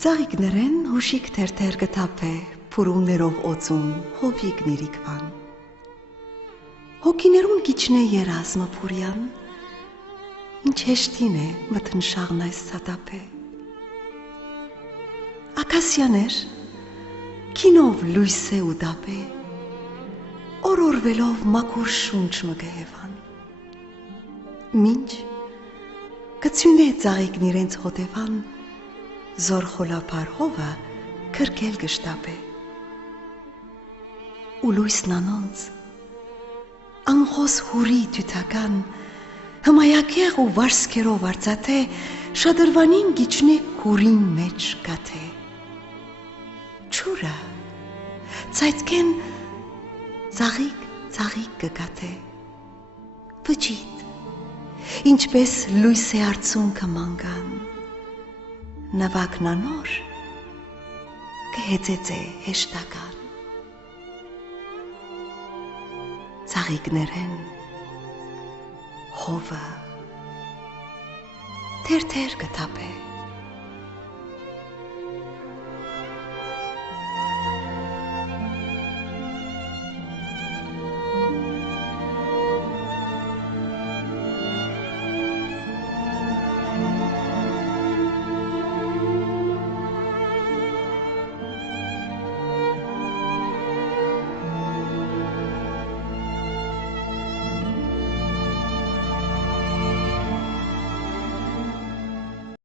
Ծաղիկներեն հուշիկ թերթեր կթափե, փուրումներով օծում հովիկներ իքվան։ Հոգիներուն գիչն է երազմը փուրյան, ինչ հեշտին է մթնշաղն այս սատապե։ Ակասյաներ, քինով լույս է ու դապե, օրորվելով մաքուր շունչ մգեհևան։ Մինչ կցյուն է ծաղիկն իրենց հոտևան, զոր խոլապար հովը կրկել գշտապե։ Ու լույսն անոնց, անխոս հուրի թյութական, հմայակեղ ու վարսկերով արծաթե, շադրվանին գիչնե կուրին մեջ կաթե։ Չուրը, ծայցկեն ծաղիկ կգաթե, վջիտ, ինչպես լույս է արցունքը մանգան, նվակնանոր կհեծեց է հեշտական։ Ծաղիկներեն հովը թերթեր կթափե,